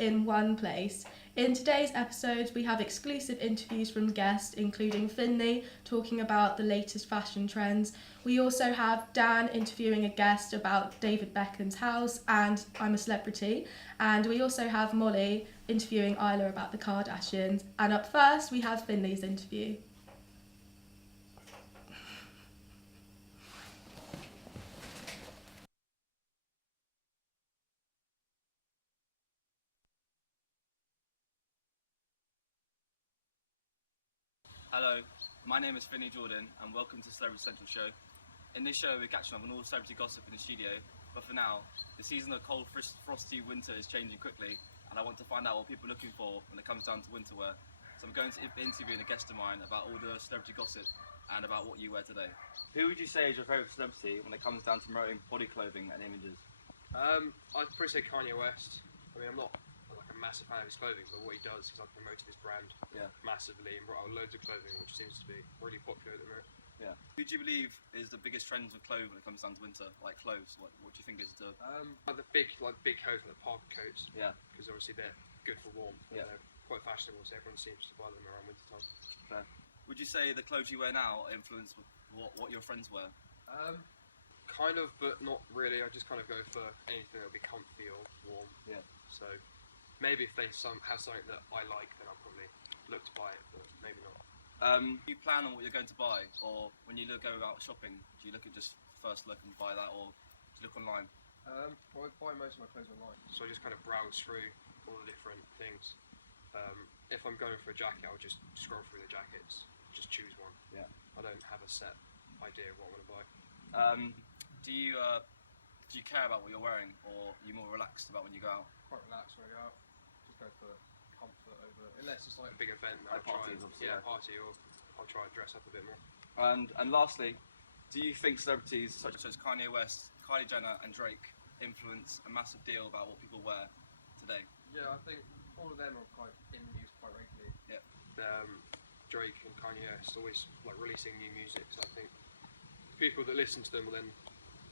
in one place. In today's episode, we have exclusive interviews from guests, including Finley talking about the latest fashion trends. We also have Dan interviewing a guest about David Beckham's house and I'm a Celebrity. And we also have Molly interviewing Isla about the Kardashians. And up first, we have Finley's interview. Hello, my name is Finley Jordan and welcome to Celebrity Central Show. In this show we're catching up on all celebrity gossip in the studio, but for now, the season of cold, frosty winter is changing quickly and I want to find out what people are looking for when it comes down to winter wear. So I'm going to be interviewing a guest of mine about all the celebrity gossip and about what you wear today. Who would you say is your favourite celebrity when it comes down to promoting body clothing and images? I'd probably say Kanye West. I mean, I'm not like a massive fan of his clothing, but what he does is like promoted his brand massively and brought out loads of clothing, which seems to be really popular at the moment. Yeah. Who do you believe is the biggest trends with clothes when it comes down to winter? Like clothes, what do you think is the... Like the big coats, like the parka coats. Yeah. Because obviously they're good for warmth. And they're quite fashionable, so everyone seems to buy them around winter time. Fair. Would you say the clothes you wear now are influenced with what your friends wear? Kind of, but not really. I just kind of go for anything that'll be comfy or warm. Yeah. So maybe if they have something that I like, then I'll probably look to buy it, but maybe not. Do you plan on what you're going to buy, or when you go out shopping, do you look at just first look and buy that, or do you look online? Well, I buy most of my clothes online, so I just kind of browse through all the different things. If I'm going for a jacket, I'll just scroll through the jackets, just choose one. Yeah. I don't have a set idea of what I'm going to buy. Do you care about what you're wearing, or are you more relaxed about when you go out? Quite relaxed when I go out. Just go for comfort over, unless it's like a big event. Like parties, obviously. Yeah, party, or I'll try and dress up a bit more. And lastly, do you think celebrities such as Kanye West, Kylie Jenner, and Drake influence a massive deal about what people wear today? Yeah, I think all of them are quite in the news quite regularly. Yeah. Drake and Kanye West always like releasing new music, so I think people that listen to them will then,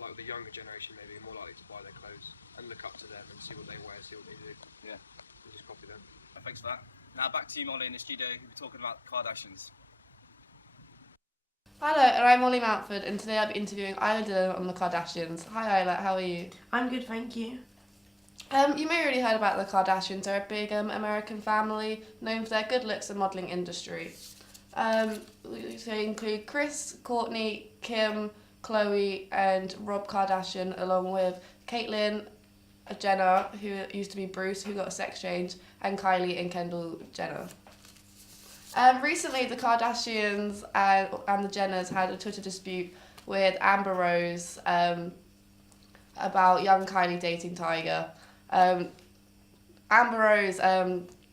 like the younger generation maybe, are more likely to buy their clothes and look up to them and see what they wear, see what they do. Yeah. And just copy them. Thanks for that. Now back to you, Molly, in the studio. We'll be talking about the Kardashians. Hello, and I'm Molly Mountford, and today I'll be interviewing Isla Dillon on the Kardashians. Hi Isla, how are you? I'm good, thank you. You may have already heard about the Kardashians. They're a big American family known for their good looks and modelling industry. They include Kris, Kourtney, Kim, Khloe, and Rob Kardashian, along with Caitlyn Jenner, who used to be Bruce, who got a sex change, and Kylie and Kendall Jenner. Recently, the Kardashians and the Jenners had a Twitter dispute with Amber Rose about young Kylie dating Tyga. Amber Rose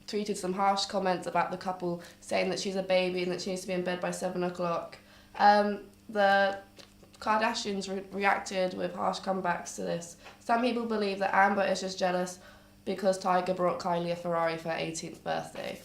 tweeted some harsh comments about the couple, saying that she's a baby and that she needs to be in bed by 7 o'clock. The Kardashians reacted with harsh comebacks to this. Some people believe that Amber is just jealous because Tyga brought Kylie a Ferrari for her 18th birthday.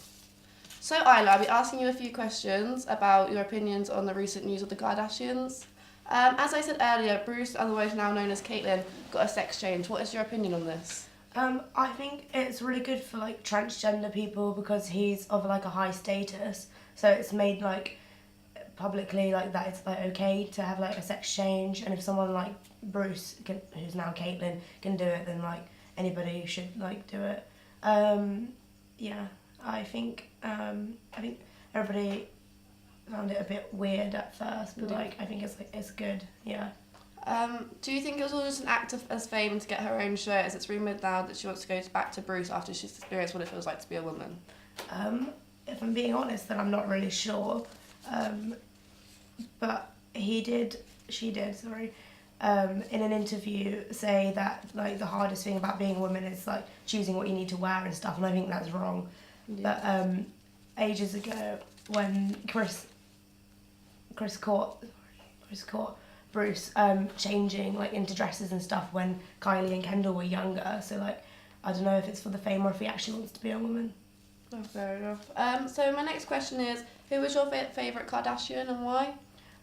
So Isla, I'll be asking you a few questions about your opinions on the recent news of the Kardashians. As I said earlier, Bruce, otherwise now known as Caitlyn, got a sex change. What is your opinion on this? I think it's really good for like transgender people because he's of like a high status, so it's made like publicly like that it's like okay to have like a sex change, and if someone like Bruce who's now Caitlyn can do it, then like anybody should like do it. Yeah, I think everybody found it a bit weird at first, but like I think it's good. Yeah. Do you think it was all just an act as fame to get her own show, as it's rumoured now that she wants to go back to Bruce after she's experienced what it feels like to be a woman? If I'm being honest, then I'm not really sure. But she did, in an interview say that like the hardest thing about being a woman is like choosing what you need to wear and stuff, and I think that's wrong. Yeah. But ages ago, when Chris caught Bruce changing like into dresses and stuff when Kylie and Kendall were younger, so like I don't know if it's for the fame or if he actually wants to be a woman. Oh, fair enough. So my next question is, who was your favourite Kardashian and why?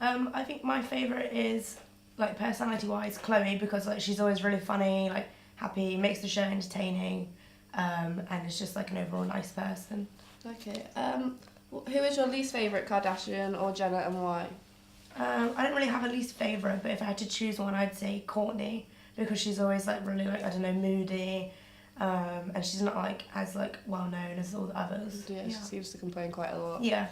I think my favourite is, like personality wise, Khloe, because like she's always really funny, like happy, makes the show entertaining. and is just like an overall nice person. Okay. Who is your least favourite Kardashian or Jenner, and why? I don't really have a least favourite, but if I had to choose one, I'd say Kourtney, because she's always like really like, I don't know, moody, and she's not like as like well known as all the others. Yeah, she seems to complain quite a lot. Yeah.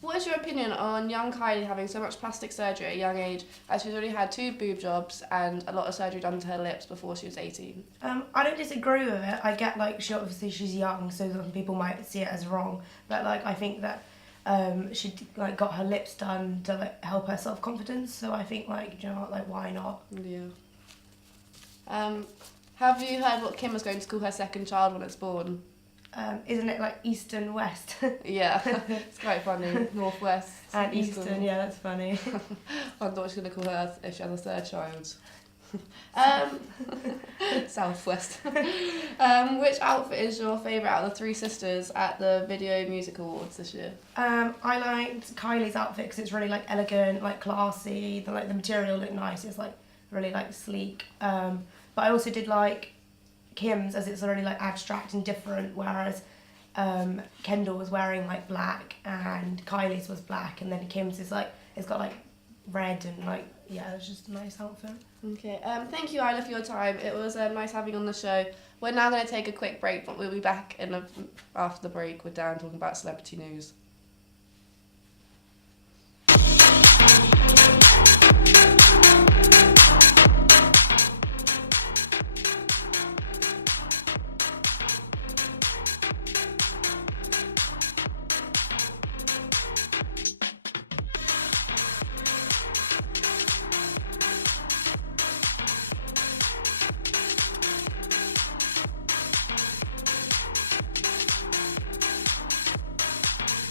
What is your opinion on young Kylie having so much plastic surgery at a young age, as she's already had 2 boob jobs and a lot of surgery done to her lips before she was 18? I don't disagree with it. I get like she's young, so some people might see it as wrong, but like I think that she like got her lips done to like help her self-confidence. So I think like, you know what, like why not? Yeah. Have you heard what Kim is going to call her second child when it's born? Isn't it like East and West? Yeah, it's quite funny. Northwest and Eastern, yeah, that's funny. I thought she was going to call her if she has a third child. Southwest. Which outfit is your favourite out of the 3 sisters at the Video Music Awards this year? I liked Kylie's outfit because it's really like elegant, like classy. The material looked nice. It's like really like sleek. But I also did like Kim's, as it's really like abstract and different, whereas Kendall was wearing like black and Kylie's was black, and then Kim's is like, it's got like red and like, yeah, it's just a nice outfit. Okay, thank you, Isla, for your time. It was nice having you on the show. We're now going to take a quick break, but we'll be back after the break with Dan talking about celebrity news.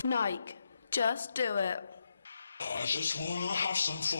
Nike, just do it. I just wanna have some fun.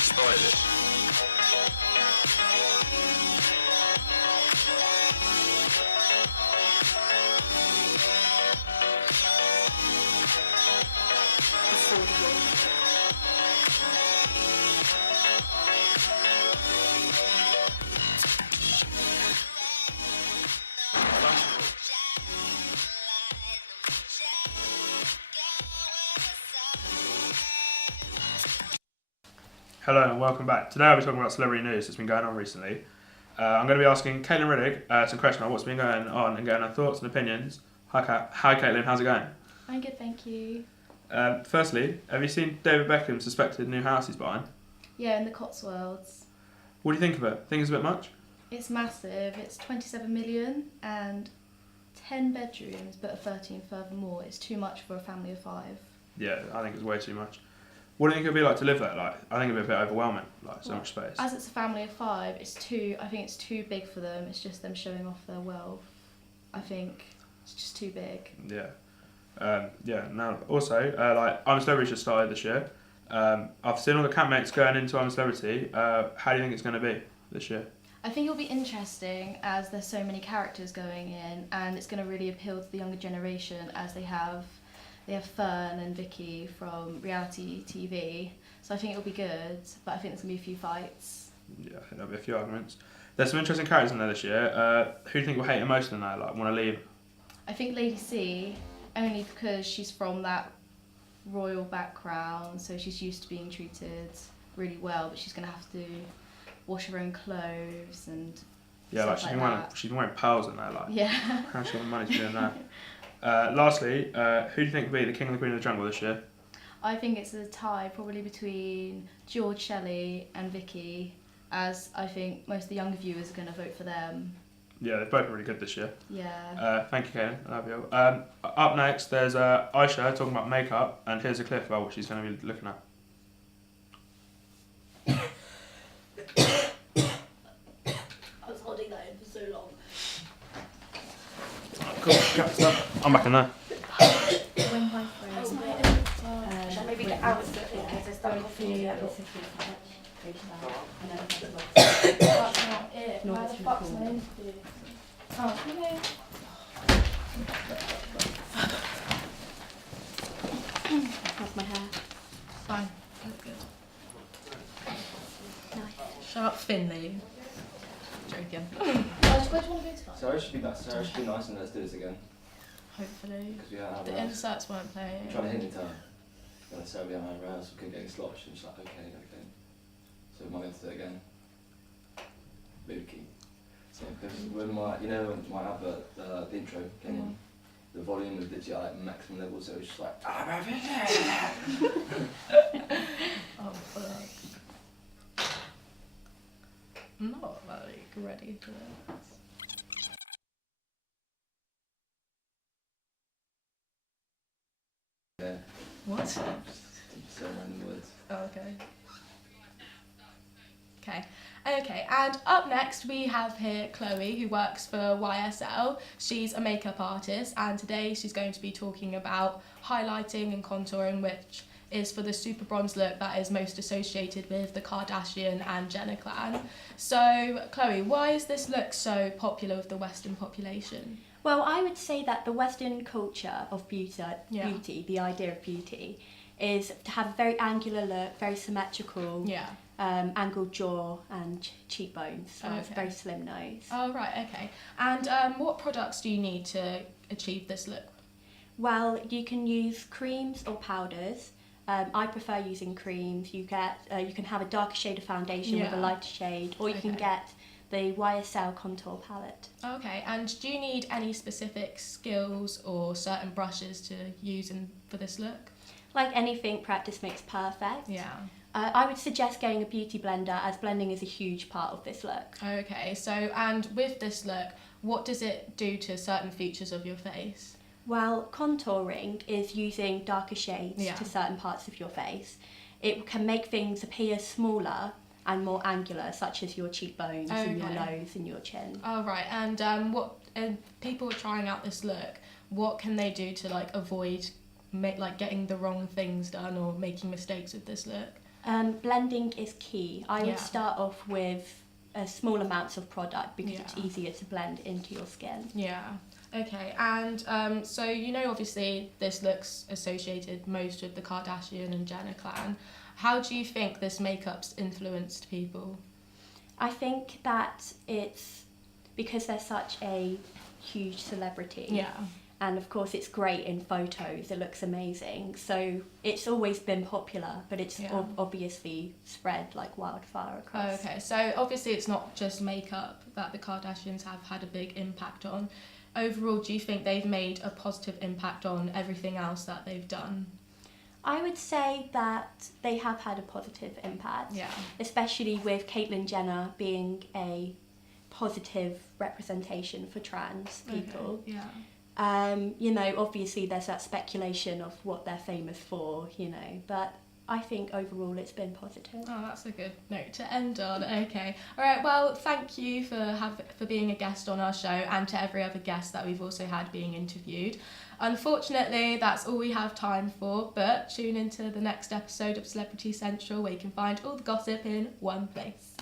Stylish. Hello and welcome back. Today I'll be talking about celebrity news that's been going on recently. I'm going to be asking Caitlin Riddick some questions on what's been going on and getting her thoughts and opinions. Hi Caitlin, how's it going? I'm good, thank you. Firstly, have you seen David Beckham's suspected new house he's buying? Yeah, in the Cotswolds. What do you think of it? Think it's a bit much? It's massive. It's 27 million and 10 bedrooms, but a 13 furthermore. It's too much for a family of 5. Yeah, I think it's way too much. What do you think it'd be like to live there? Like, I think it'd be a bit overwhelming, like so much space. As it's a family of 5, I think it's too big for them. It's just them showing off their wealth. I think it's just too big. Yeah. Now, also, like, I'm a Celebrity just started this year. I've seen all the campmates going into I'm a Celebrity. How do you think it's going to be this year? I think it'll be interesting as there's so many characters going in, and it's going to really appeal to the younger generation as they have Fern and Vicky from reality TV. So I think it'll be good, but I think there's going to be a few fights. Yeah, I think there'll be a few arguments. There's some interesting characters in there this year. Who do you think will hate it most in there, like want to leave? I think Lady C, only because she's from that royal background, so she's used to being treated really well, but she's going to have to wash her own clothes and Yeah, like stuff she's been wearing pearls in there, like. Yeah. How's she got the money to be doing that? Lastly, who do you think will be the king and the queen of the jungle this year? I think it's a tie probably between George Shelley and Vicky, as I think most of the younger viewers are going to vote for them. Yeah, they've both been really good this year. Yeah. Thank you, Kaden. I love you. Up next, there's Aisha talking about makeup, and here's a clip about what she's going to be looking at. I was holding that in for so long. Cool. I'm back in there. When my friends Shall I maybe get out of it because there's that coffee? That's not it. No, Why it's the fuck's really my cool. interview? Oh, okay. How's my hair? Fine. That's good. Nice. Shut up, Finley. Joking. Where do you want to go tonight? Sarah should be nice. Sarah should be nice, and let's do this again. Hopefully. Because we don't have The rounds. inserts weren't playing. I'm trying to hint it to her. And Sarah we don't have rounds. We couldn't get any slots. And she's like, okay. So we might have to do it again. Spooky. So because when when my advert, the intro came in, the volume was literally at like maximum level, so it was just like, Oh, fuck. I'm not like ready for this. yeah, What? so random words. Oh, okay. Okay, and up next we have here Chloe, who works for YSL. She's a makeup artist, and today she's going to be talking about highlighting and contouring, which is for the super bronze look that is most associated with the Kardashian and Jenner clan. So, Chloe, why is this look so popular with the Western population? Well, I would say that the Western culture of beauty, Yeah. the idea of beauty, is to have a very angular look, very symmetrical, Yeah. angled jaw and cheekbones, so it's a Okay. very slim nose. Oh, right, okay. And what products do you need to achieve this look? Well, you can use creams or powders. I prefer using creams. You can have a darker shade of foundation with a Yeah. lighter shade, or you can Okay. get the YSL contour palette. Okay, and do you need any specific skills or certain brushes to use for this look? Like anything, practice makes perfect. Yeah. I would suggest getting a beauty blender, as blending is a huge part of this look. Okay, so and with this look, what does it do to certain features of your face? Well, contouring is using darker shades Yeah. to certain parts of your face. It can make things appear smaller and more angular, such as your cheekbones and your Okay. nose and your chin. Oh, right, and what people are trying out this look, what can they do to like avoid getting the wrong things done or making mistakes with this look? Blending is key. I Yeah. would start off with small amounts of product because Yeah. it's easier to blend into your skin. Yeah. Okay, and so obviously this looks associated most with the Kardashian and Jenner clan. How do you think this makeup's influenced people? I think that it's because they're such a huge celebrity. Yeah. And of course it's great in photos, it looks amazing. So it's always been popular, but it's Yeah. obviously spread like wildfire across. Okay, so obviously it's not just makeup that the Kardashians have had a big impact on. Overall, do you think they've made a positive impact on everything else that they've done? I would say that they have had a positive impact, Yeah. especially with Caitlyn Jenner being a positive representation for trans people. Okay, yeah. Obviously there's that speculation of what they're famous for, but I think overall it's been positive. Oh, that's a good note to end on. Okay. All right. Well, thank you for being a guest on our show, and to every other guest that we've also had being interviewed. Unfortunately, that's all we have time for, but tune into the next episode of Celebrity Central where you can find all the gossip in one place.